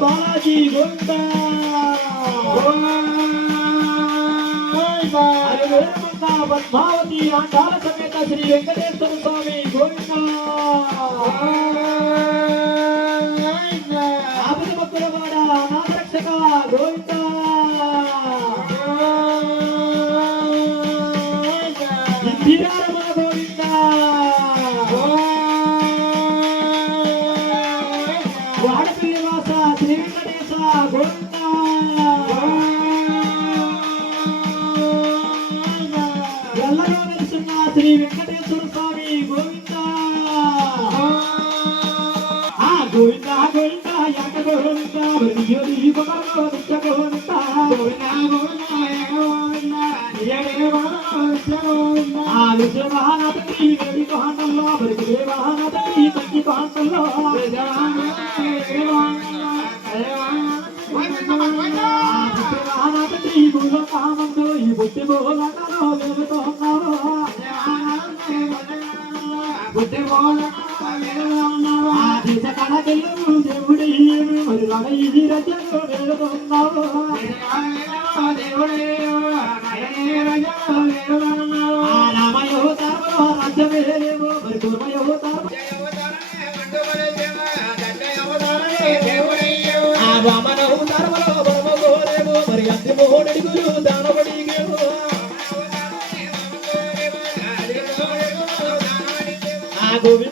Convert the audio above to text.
బాలాజీ గోవిందా పద్మావతి ఆండాల సమేత శ్రీ వెంకటేశ్వర స్వామి గోవిందా ఆపద భక్తులవాడ అనాథరక్షక గోవిందా సిద్ధిరారమణ గోవిందా వాడపల్లి వాస శ్రీ వెంకటేశ గోవిందా ఎల్లరో వెలుసున్న శ్రీ వెంకటేశ్వర స్వామి గోవిందా గోవిందా గోవిందా యాక గోవిందా హరియోరి గోవిందా నిత్య గోవిందా గోవిందా గోవిందా విశ్వమహానాథ వేడి కాండంలో బరికి మహానాథ కంచి కాండంలో మహానాథ మూల కామంతో ఈ బుద్ధి బోలలో వెలుతున్నావు బుద్ధి బోలలో దేశ కళకెళ్ళు దేవుడి మరి రవి రజలు వెలుతున్నావు రామయో ధర్మో రాజ్యమేలేమో మరి కుర్మయో వామనో ధర్మలో బలమగోరేమో మరి అంతిమోడడిగులు దానవడిగేమో గోవింద